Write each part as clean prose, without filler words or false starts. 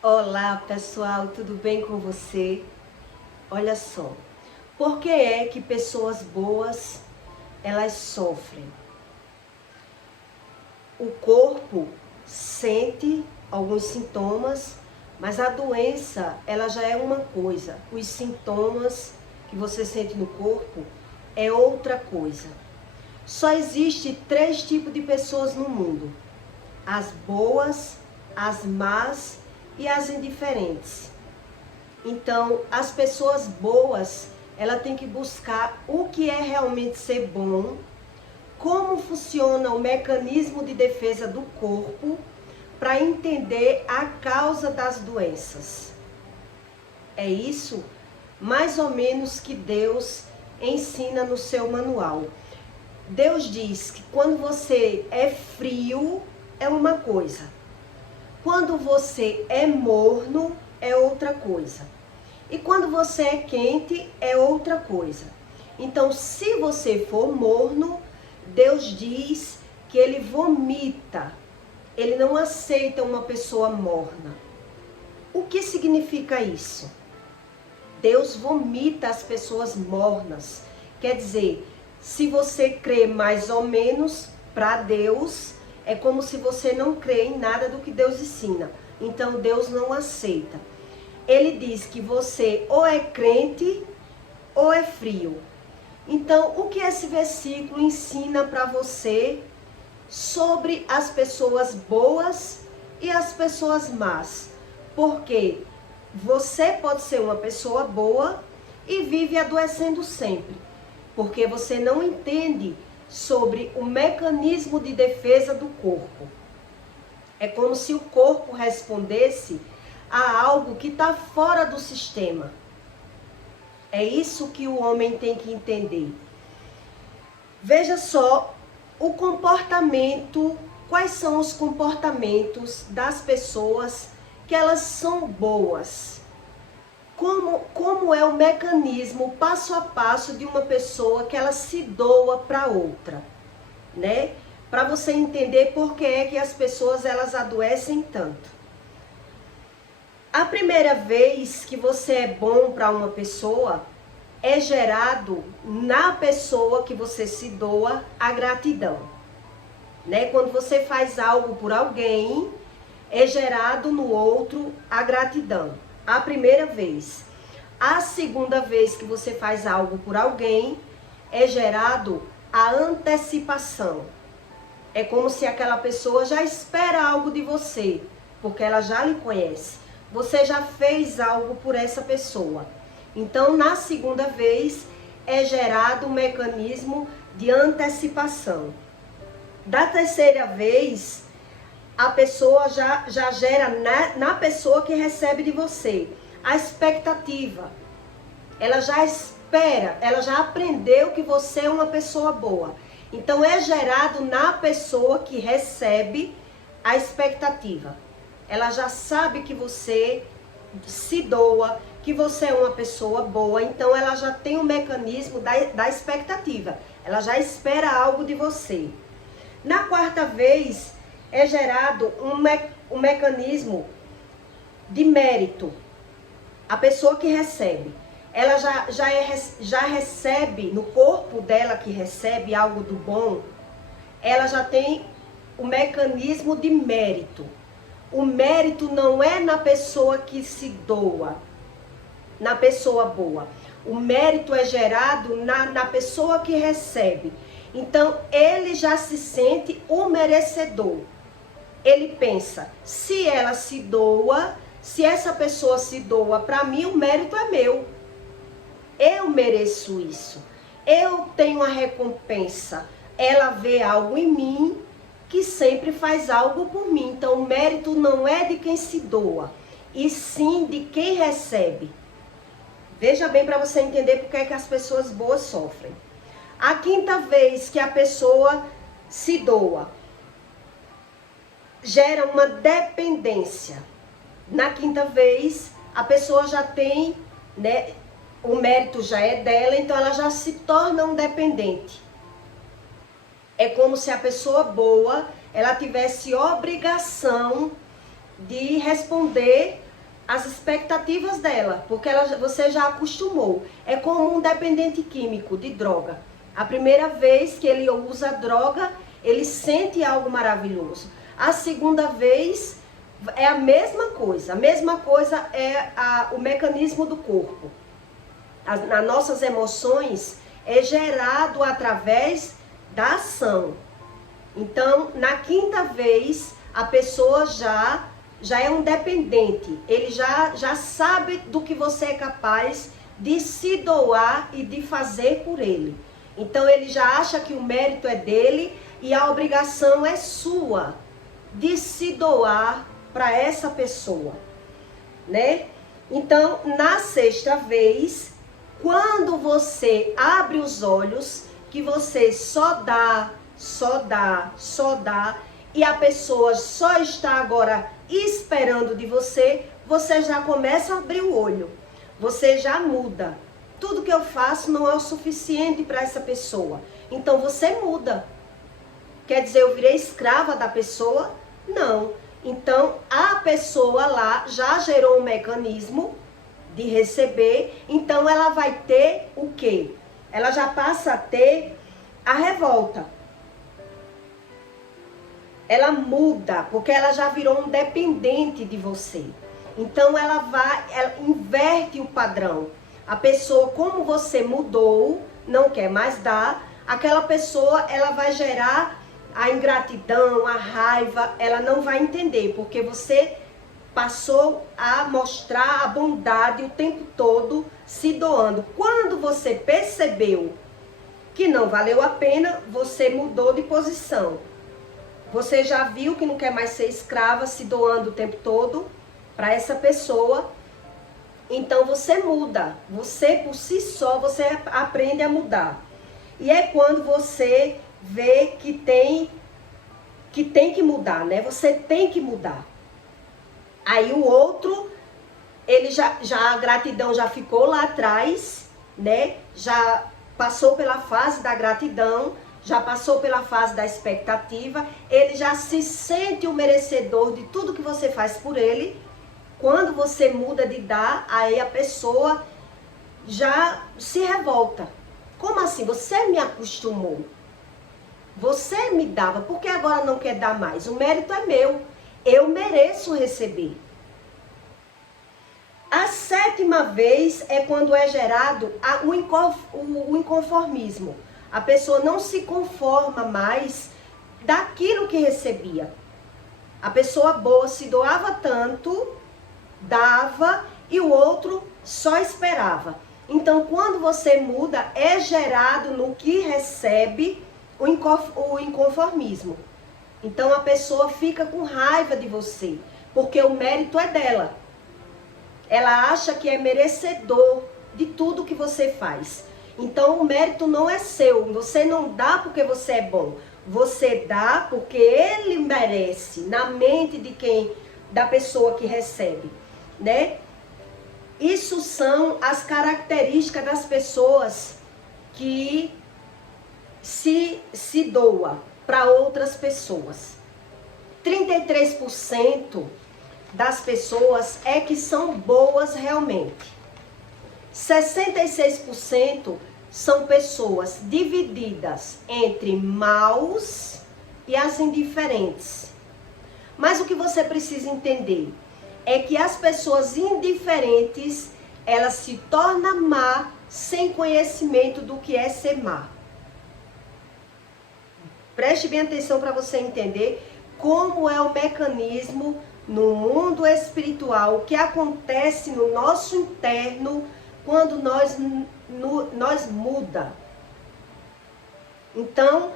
Olá pessoal, tudo bem com você? Olha só, por que é que pessoas boas elas sofrem? O corpo sente alguns sintomas, mas a doença ela já é uma coisa. Os sintomas que você sente no corpo é outra coisa. Só existe 3 tipos de pessoas no mundo: as boas, as más e as indiferentes. Então, as pessoas boas, ela tem que buscar o que é realmente ser bom, como funciona o mecanismo de defesa do corpo, para entender a causa das doenças. É isso, mais ou menos, que Deus ensina no seu manual. Deus diz que quando você é frio, é uma coisa. Quando você é morno, é outra coisa. E quando você é quente, é outra coisa. Então, se você for morno, Deus diz que ele vomita. Ele não aceita uma pessoa morna. O que significa isso? Deus vomita as pessoas mornas. Quer dizer, se você crê mais ou menos, para Deus, é como se você não crê em nada do que Deus ensina. Então Deus não aceita. Ele diz que você ou é crente ou é frio. Então, o que esse versículo ensina para você sobre as pessoas boas e as pessoas más? Porque você pode ser uma pessoa boa e vive adoecendo sempre, porque você não entende sobre o mecanismo de defesa do corpo. É como se o corpo respondesse a algo que está fora do sistema. É isso que o homem tem que entender. Veja só o comportamento, quais são os comportamentos das pessoas que elas são boas. Como é o mecanismo passo a passo de uma pessoa que ela se doa para outra, né? Para você entender por que é que as pessoas elas adoecem tanto. A primeira vez que você é bom para uma pessoa, é gerado na pessoa que você se doa a gratidão, né? Quando você faz algo por alguém, é gerado no outro a gratidão. A primeira vez. A segunda vez que você faz algo por alguém, é gerado a antecipação. É como se aquela pessoa já espera algo de você, porque ela já lhe conhece. Você já fez algo por essa pessoa. Então, na segunda vez, é gerado um mecanismo de antecipação. Da terceira vez, a pessoa já gera na pessoa que recebe de você a expectativa. Ela já espera, ela já aprendeu que você é uma pessoa boa. Então, é gerado na pessoa que recebe a expectativa. Ela já sabe que você se doa, que você é uma pessoa boa, então ela já tem um mecanismo da expectativa. Ela já espera algo de você. Na quarta vez, é gerado um mecanismo de mérito. A pessoa que recebe, ela já recebe, no corpo dela que recebe algo do bom, ela já tem o mecanismo de mérito. O mérito não é na pessoa que se doa, na pessoa boa. O mérito é gerado na pessoa que recebe. Então, ele já se sente o merecedor. Ele pensa, se ela se doa, se essa pessoa se doa para mim, o mérito é meu. Eu mereço isso. Eu tenho a recompensa. Ela vê algo em mim que sempre faz algo por mim. Então, o mérito não é de quem se doa, e sim de quem recebe. Veja bem para você entender por que é que as pessoas boas sofrem. A quinta vez que a pessoa se doa, gera uma dependência. Na quinta vez, a pessoa já tem, né, o mérito já é dela, então ela já se torna um dependente. É como se a pessoa boa, ela tivesse obrigação de responder as expectativas dela, porque você já acostumou. É como um dependente químico de droga. A primeira vez que ele usa droga, ele sente algo maravilhoso. A segunda vez é a mesma coisa. A mesma coisa é o mecanismo do corpo. As nossas emoções é gerado através da ação. Então, na quinta vez, a pessoa já é um dependente. Ele já sabe do que você é capaz de se doar e de fazer por ele. Então, ele já acha que o mérito é dele e a obrigação é sua de se doar para essa pessoa, né? Então, na sexta vez, quando você abre os olhos, que você só dá, e a pessoa só está agora esperando de você, você já começa a abrir o olho, você já muda. Tudo que eu faço não é o suficiente para essa pessoa, então você muda. Quer dizer, eu virei escrava da pessoa? Não. Então, a pessoa lá já gerou um mecanismo de receber, então ela vai ter o quê? Ela já passa a ter a revolta. Ela muda, porque ela já virou um dependente de você. Então ela inverte o padrão. A pessoa, como você mudou, não quer mais dar, aquela pessoa, ela vai gerar a ingratidão, a raiva, ela não vai entender, porque você passou a mostrar a bondade o tempo todo, se doando. Quando você percebeu que não valeu a pena, você mudou de posição. Você já viu que não quer mais ser escrava, se doando o tempo todo para essa pessoa. Então você muda. Você por si só, você aprende a mudar. E é quando você vê que tem que mudar, né? Você tem que mudar. Aí o outro, ele já a gratidão já ficou lá atrás, né? Já passou pela fase da gratidão, já passou pela fase da expectativa, ele já se sente o merecedor de tudo que você faz por ele. Quando você muda de dar, aí a pessoa já se revolta. Como assim? Você me acostumou. Você me dava, por que agora não quer dar mais? O mérito é meu. Eu mereço receber. A sétima vez é quando é gerado o inconformismo. A pessoa não se conforma mais daquilo que recebia. A pessoa boa se doava tanto, dava, e o outro só esperava. Então, quando você muda, é gerado no que recebe o inconformismo. Então, a pessoa fica com raiva de você, porque o mérito é dela. Ela acha que é merecedor de tudo que você faz. Então, o mérito não é seu. Você não dá porque você é bom. Você dá porque ele merece, na mente da pessoa que recebe, né? Isso são as características das pessoas que se doa para outras pessoas. 33% das pessoas é que são boas realmente. 66% são pessoas divididas entre maus e as indiferentes. Mas o que você precisa entender é que as pessoas indiferentes, elas se tornam má sem conhecimento do que é ser má. Preste bem atenção para você entender como é o mecanismo no mundo espiritual, o que acontece no nosso interno quando nós muda. Então,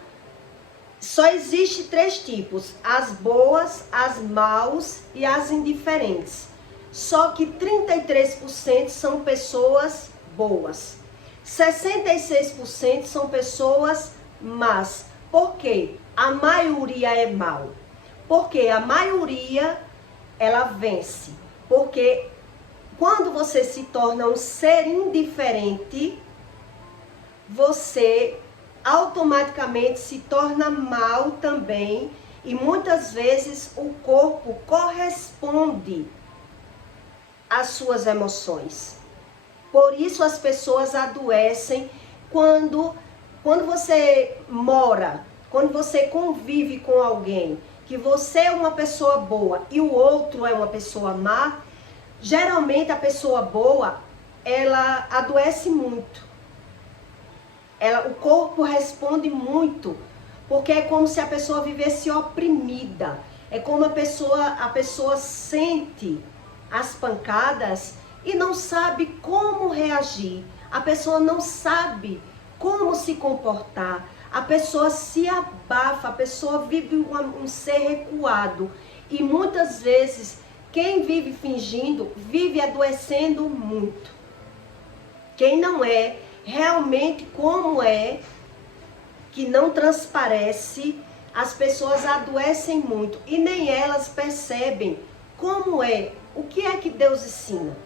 só existe 3 tipos: as boas, as maus e as indiferentes. Só que 33% são pessoas boas. 66% são pessoas más. Por quê? A maioria é mal. Porque a maioria, ela vence. Porque quando você se torna um ser indiferente, você automaticamente se torna mal também, e muitas vezes o corpo corresponde as suas emoções. Por isso as pessoas adoecem quando você mora, quando você convive com alguém, que você é uma pessoa boa e o outro é uma pessoa má. Geralmente a pessoa boa, ela adoece muito. O corpo responde muito, porque é como se a pessoa vivesse oprimida. É como a pessoa sente as pancadas e não sabe como reagir. A pessoa não sabe como se comportar. A pessoa se abafa, a pessoa vive um ser recuado. E muitas vezes, quem vive fingindo, vive adoecendo muito. Quem não é realmente como é, que não transparece, as pessoas adoecem muito. E nem elas percebem como é, o que é que Deus ensina.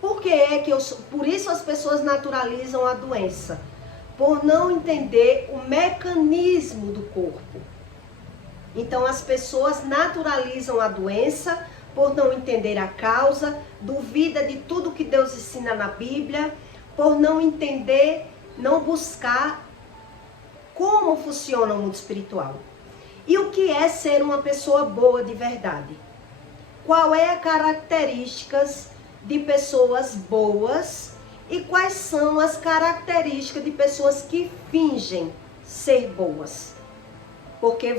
Por isso as pessoas naturalizam a doença. Por não entender o mecanismo do corpo. Então as pessoas naturalizam a doença por não entender a causa, duvida de tudo que Deus ensina na Bíblia, por não entender, não buscar como funciona o mundo espiritual. E o que é ser uma pessoa boa de verdade? Qual é as características de pessoas boas e quais são as características de pessoas que fingem ser boas? Porque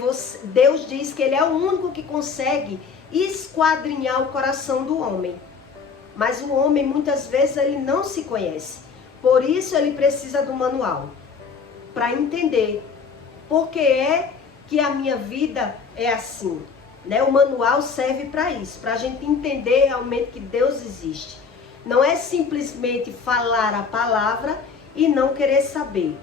Deus diz que Ele é o único que consegue esquadrinhar o coração do homem. Mas o homem, muitas vezes, ele não se conhece. Por isso, ele precisa do manual. Para entender por que é que a minha vida é assim. Né? O manual serve para isso. Para a gente entender realmente que Deus existe. Não é simplesmente falar a palavra e não querer saber.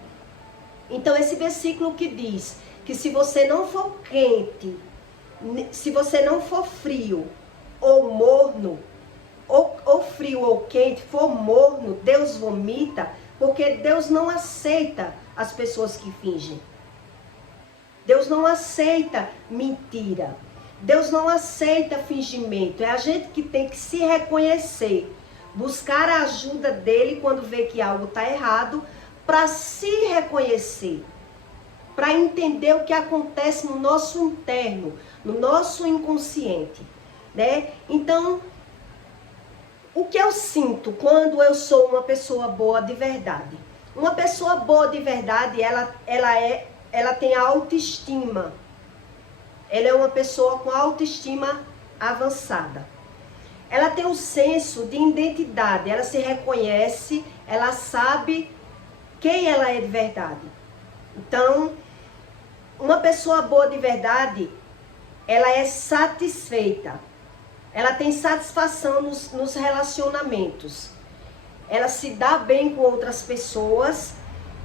Então, esse versículo que diz que se você não for quente, se você não for frio ou morno, ou frio ou quente, for morno, Deus vomita, porque Deus não aceita as pessoas que fingem. Deus não aceita mentira. Deus não aceita fingimento. É a gente que tem que se reconhecer, buscar a ajuda dele quando vê que algo está errado, para se reconhecer, para entender o que acontece no nosso interno, no nosso inconsciente, né? Então, o que eu sinto quando eu sou uma pessoa boa de verdade? Uma pessoa boa de verdade, ela tem autoestima. Ela é uma pessoa com autoestima avançada. Ela tem um senso de identidade, ela se reconhece, ela sabe quem ela é de verdade. Então, uma pessoa boa de verdade, ela é satisfeita. Ela tem satisfação nos relacionamentos. Ela se dá bem com outras pessoas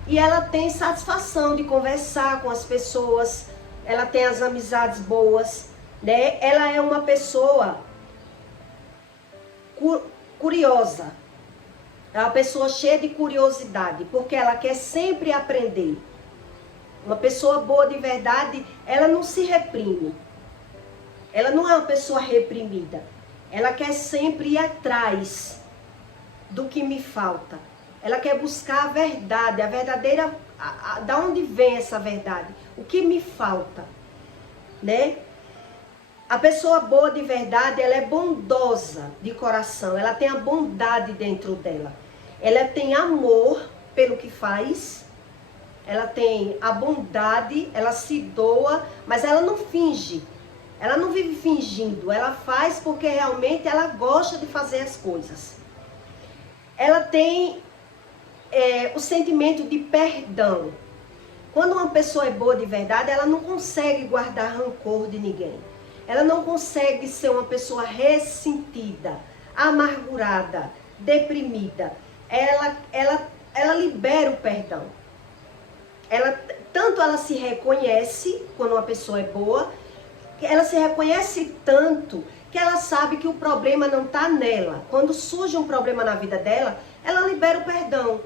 e ela tem satisfação de conversar com as pessoas. Ela tem as amizades boas, né? Ela é uma pessoa curiosa. É uma pessoa cheia de curiosidade, porque ela quer sempre aprender. Uma pessoa boa de verdade, ela não se reprime. Ela não é uma pessoa reprimida. Ela quer sempre ir atrás do que me falta. Ela quer buscar a verdade, a verdadeira... Da onde vem essa verdade? O que me falta? Né? A pessoa boa de verdade, ela é bondosa de coração. Ela tem a bondade dentro dela. Ela tem amor pelo que faz. Ela tem a bondade, ela se doa, mas ela não finge. Ela não vive fingindo, ela faz porque realmente ela gosta de fazer as coisas. Ela tem o sentimento de perdão. Quando uma pessoa é boa de verdade, ela não consegue guardar rancor de ninguém. Ela não consegue ser uma pessoa ressentida, amargurada, deprimida. Ela libera o perdão. Tanto ela se reconhece quando uma pessoa é boa, ela se reconhece tanto que ela sabe que o problema não está nela. Quando surge um problema na vida dela, ela libera o perdão.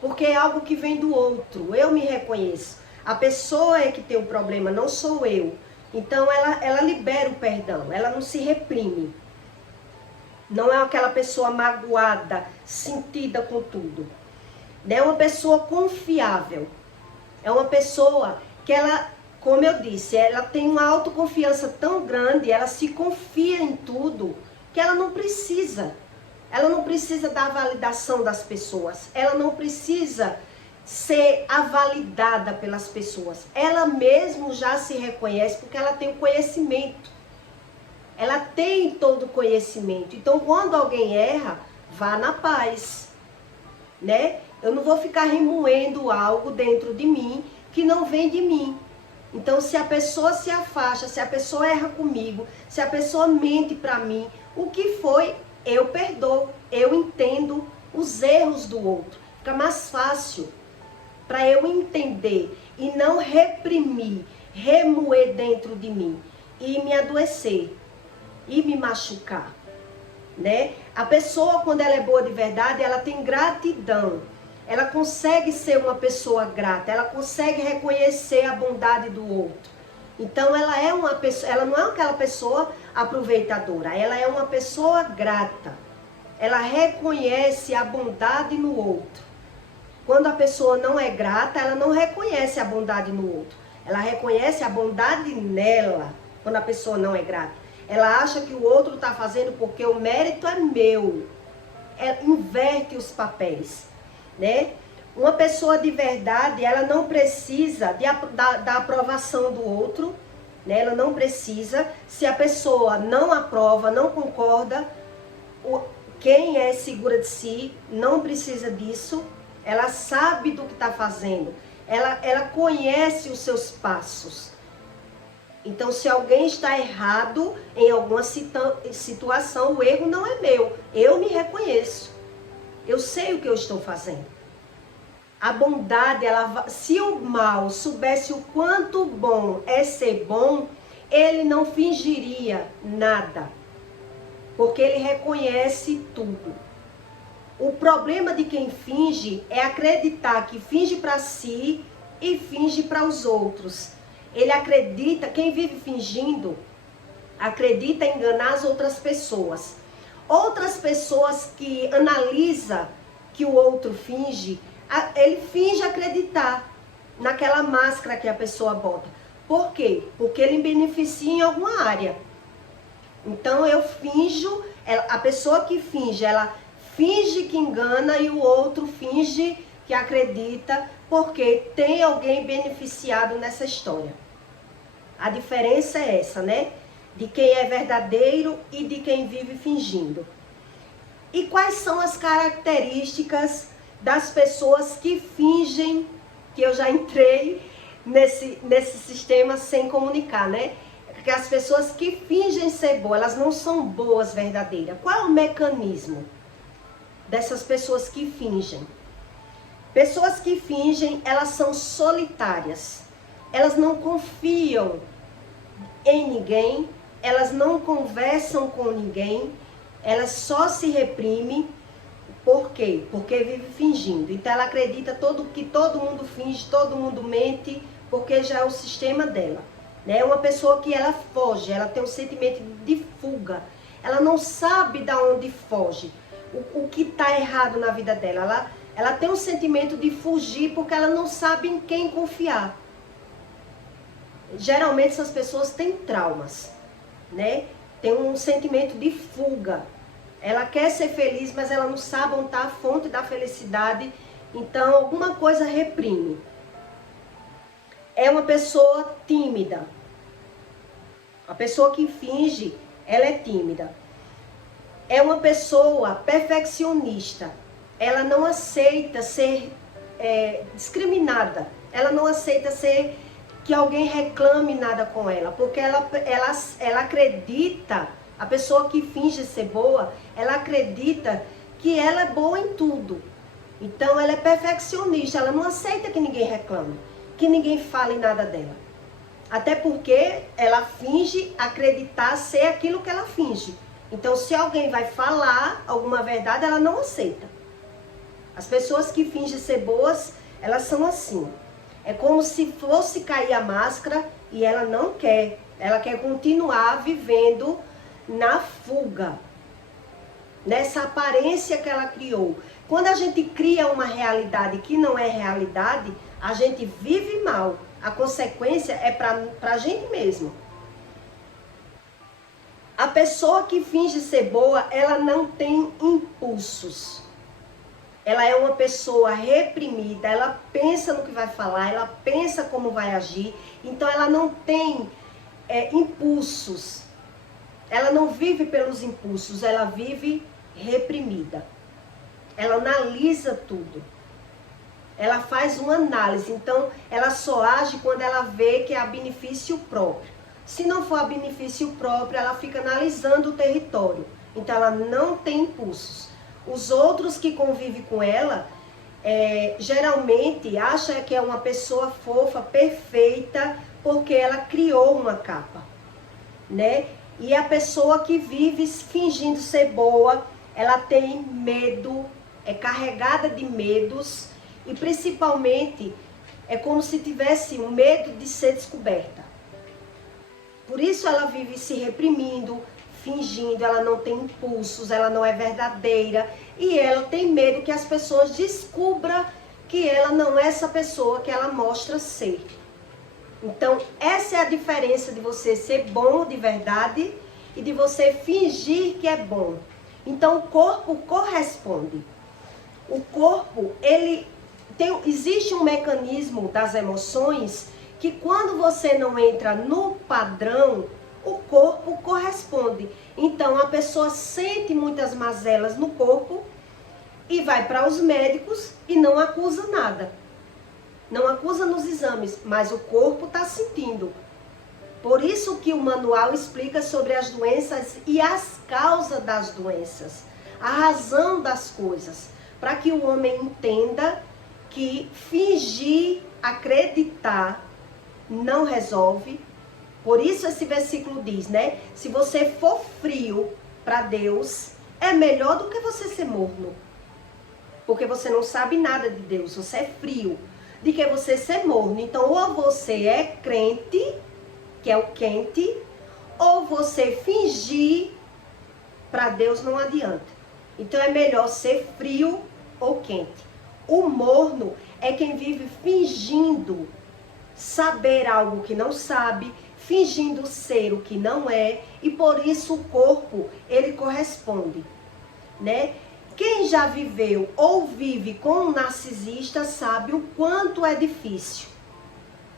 Porque é algo que vem do outro. Eu me reconheço. A pessoa é que tem o problema, não sou eu. Então ela libera o perdão. Ela não se reprime. Não é aquela pessoa magoada, sentida com tudo. É uma pessoa confiável. É uma pessoa que ela, como eu disse, ela tem uma autoconfiança tão grande, ela se confia em tudo, que ela não precisa. Ela não precisa da validação das pessoas. Ela não precisa ser avalidada pelas pessoas. Ela mesmo já se reconhece porque ela tem o conhecimento. Ela tem todo o conhecimento. Então, quando alguém erra, vá na paz, né? Eu não vou ficar remoendo algo dentro de mim que não vem de mim. Então, se a pessoa se afasta, se a pessoa erra comigo, se a pessoa mente para mim, o que foi, eu perdoo, eu entendo os erros do outro. Fica mais fácil para eu entender e não reprimir, remoer dentro de mim e me adoecer e me machucar, né? A pessoa, quando ela é boa de verdade, ela tem gratidão. Ela consegue ser uma pessoa grata, ela consegue reconhecer a bondade do outro. Então ela é uma pessoa, ela não é aquela pessoa aproveitadora, ela é uma pessoa grata. Ela reconhece a bondade no outro. Quando a pessoa não é grata, ela não reconhece a bondade no outro. Ela reconhece a bondade nela, quando a pessoa não é grata. Ela acha que o outro está fazendo porque o mérito é meu. Ela inverte os papéis, né? Uma pessoa de verdade, ela não precisa da aprovação do outro, né? Ela não precisa. Se a pessoa não aprova, não concorda, quem é segura de si não precisa disso. Ela sabe do que está fazendo. Ela conhece os seus passos. Então, se alguém está errado em alguma situação, o erro não é meu. Eu me reconheço. Eu sei o que eu estou fazendo. A bondade, se o mal soubesse o quanto bom é ser bom, ele não fingiria nada. Porque ele reconhece tudo. O problema de quem finge é acreditar que finge para si e finge para os outros. Ele acredita, quem vive fingindo, acredita em enganar as outras pessoas. Outras pessoas que analisa que o outro finge, ele finge acreditar naquela máscara que a pessoa bota. Por quê? Porque ele beneficia em alguma área. Então eu finjo, a pessoa que finge, ela finge que engana e o outro finge que acredita porque tem alguém beneficiado nessa história. A diferença é essa, né? De quem é verdadeiro e de quem vive fingindo. E quais são as características das pessoas que fingem, que eu já entrei nesse sistema sem comunicar, né? Porque as pessoas que fingem ser boas, elas não são boas verdadeiras. Qual é o mecanismo dessas pessoas que fingem? Pessoas que fingem, elas são solitárias. Elas não confiam em ninguém, elas não conversam com ninguém, elas só se reprimem. Por quê? Porque vive fingindo. Então ela acredita que todo mundo finge, todo mundo mente, porque já é o sistema dela. É uma pessoa que ela foge, ela tem um sentimento de fuga. Ela não sabe de onde foge, o que está errado na vida dela. Ela tem um sentimento de fugir porque ela não sabe em quem confiar. Geralmente essas pessoas têm traumas, né? Tem um sentimento de fuga. Ela quer ser feliz, mas ela não sabe onde está a fonte da felicidade. Então alguma coisa reprime. É uma pessoa tímida. A pessoa que finge, ela é tímida. É uma pessoa perfeccionista. Ela não aceita ser discriminada. Ela não aceita que alguém reclame nada com ela. Porque ela acredita, a pessoa que finge ser boa, ela acredita que ela é boa em tudo. Então ela é perfeccionista. Ela não aceita que ninguém reclame, que ninguém fale nada dela. Até porque ela finge acreditar ser aquilo que ela finge. Então, se alguém vai falar alguma verdade, ela não aceita. As pessoas que fingem ser boas, elas são assim. É como se fosse cair a máscara e ela não quer. Ela quer continuar vivendo na fuga. nessa aparência que ela criou. Quando a gente cria uma realidade que não é realidade, a gente vive mal. A consequência é para a gente mesmo. A pessoa que finge ser boa, ela não tem impulsos. Ela é uma pessoa reprimida, ela pensa no que vai falar, ela pensa como vai agir. Então ela não tem impulsos. Ela não vive pelos impulsos, ela vive reprimida. Ela analisa tudo. Ela faz uma análise. Então ela só age quando ela vê que é a benefício próprio. Se não for a benefício próprio, ela fica analisando o território. Então ela não tem impulsos. Os outros que convivem com ela, geralmente acham que é uma pessoa fofa, perfeita, porque ela criou uma capa, né? E a pessoa que vive fingindo ser boa, ela tem medo, é carregada de medos e principalmente é como se tivesse um medo de ser descoberta. Por isso ela vive se reprimindo, fingindo, ela não tem impulsos, ela não é verdadeira e ela tem medo que as pessoas descubram que ela não é essa pessoa que ela mostra ser. Então, essa é a diferença de você ser bom de verdade e de você fingir que é bom. Então, o corpo corresponde. O corpo, existe um mecanismo das emoções que quando você não entra no padrão, o corpo corresponde. Então, a pessoa sente muitas mazelas no corpo e vai para os médicos e não acusa nada. Não acusa nos exames, mas o corpo está sentindo. Por isso que o manual explica sobre as doenças e as causas das doenças, a razão das coisas, para que o homem entenda que fingir, acreditar, não resolve. Por isso esse versículo diz, né? Se você for frio para Deus, é melhor do que você ser morno. Porque você não sabe nada de Deus, você é frio. De que você ser morno. Então, ou você é crente, que é o quente, ou você fingir, para Deus não adianta. Então, é melhor ser frio ou quente. O morno é quem vive fingindo saber algo que não sabe, fingindo ser o que não é, e por isso o corpo, ele corresponde, né? Quem já viveu ou vive com um narcisista sabe o quanto é difícil.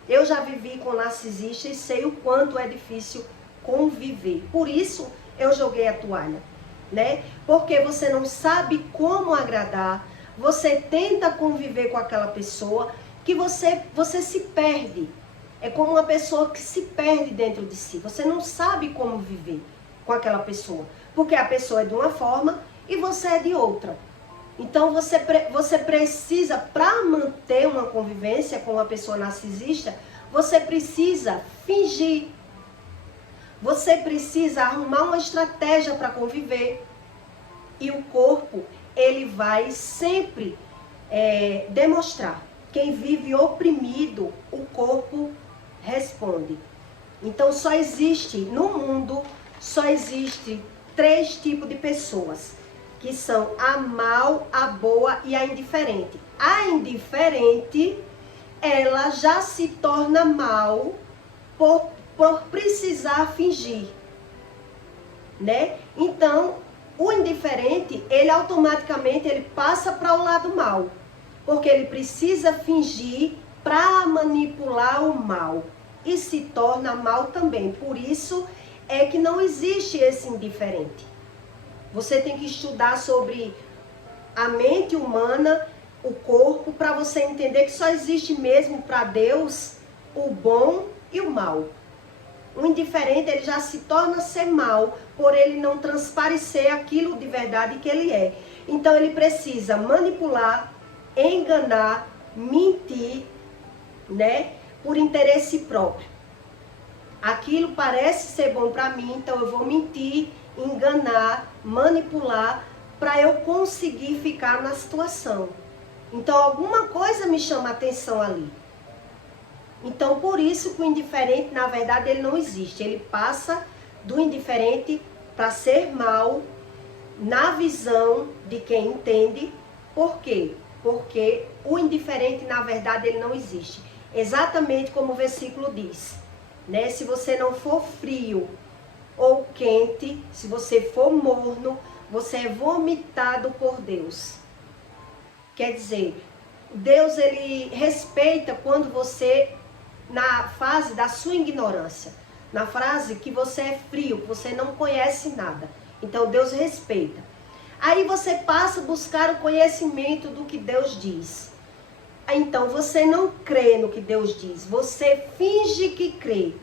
Eu já vivi com narcisista e sei o quanto é difícil conviver. Por isso eu joguei a toalha, né? Porque você não sabe como agradar, você tenta conviver com aquela pessoa que você se perde. É como uma pessoa que se perde dentro de si. Você não sabe como viver com aquela pessoa, porque a pessoa é de uma forma e você é de outra. Então você precisa, para manter uma convivência com uma pessoa narcisista, você precisa fingir. Você precisa arrumar uma estratégia para conviver. E o corpo, ele vai sempre demonstrar. Quem vive oprimido, o corpo responde. Então só existe, no mundo, só existe 3 tipos de pessoas, que são a mal, a boa e a indiferente. A indiferente, ela já se torna mal por precisar fingir, né? Então, o indiferente, ele automaticamente ele passa para o lado mal, porque ele precisa fingir para manipular o mal e se torna mal também. Por isso é que não existe esse indiferente. Você tem que estudar sobre a mente humana, o corpo, para você entender que só existe mesmo para Deus o bom e o mal. O indiferente, ele já se torna ser mal, por ele não transparecer aquilo de verdade que ele é. Então ele precisa manipular, enganar, mentir, né, por interesse próprio. Aquilo parece ser bom para mim, então eu vou mentir, enganar, manipular, para eu conseguir ficar na situação. Então alguma coisa me chama a atenção ali. Então por isso que o indiferente, na verdade, ele não existe. Ele passa do indiferente para ser mal, na visão de quem entende. Por quê? Porque o indiferente, na verdade, ele não existe. Exatamente como o versículo diz, né? Se você não for frio ou quente, se você for morno, você é vomitado por Deus. Quer dizer, Deus, ele respeita quando você, na fase da sua ignorância, na frase que você é frio, que você não conhece nada. Então Deus respeita. Aí você passa a buscar o conhecimento do que Deus diz. Então você não crê no que Deus diz, você finge que crê.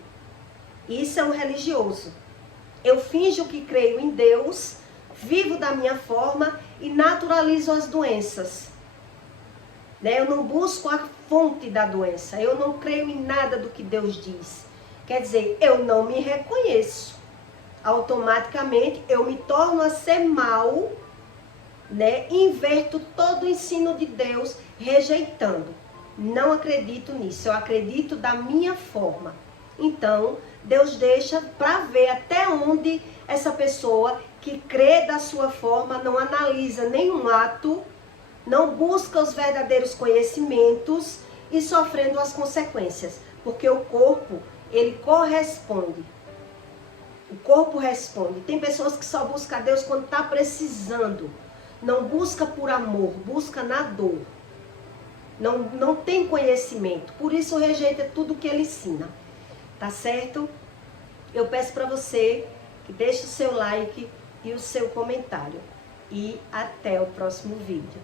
Isso é um religioso. Eu finjo que creio em Deus, vivo da minha forma e naturalizo as doenças. Né? Eu não busco a fonte da doença, eu não creio em nada do que Deus diz. Quer dizer, eu não me reconheço. Automaticamente eu me torno a ser mal, né? Inverto todo o ensino de Deus, rejeitando. Não acredito nisso, eu acredito da minha forma. Então, Deus deixa para ver até onde essa pessoa que crê da sua forma não analisa nenhum ato, não busca os verdadeiros conhecimentos e sofrendo as consequências. Porque o corpo, ele corresponde. O corpo responde. Tem pessoas que só buscam a Deus quando está precisando. Não busca por amor, busca na dor. Não tem conhecimento. Por isso rejeita tudo que ele ensina. Tá certo? Eu peço para você que deixe o seu like e o seu comentário. E até o próximo vídeo.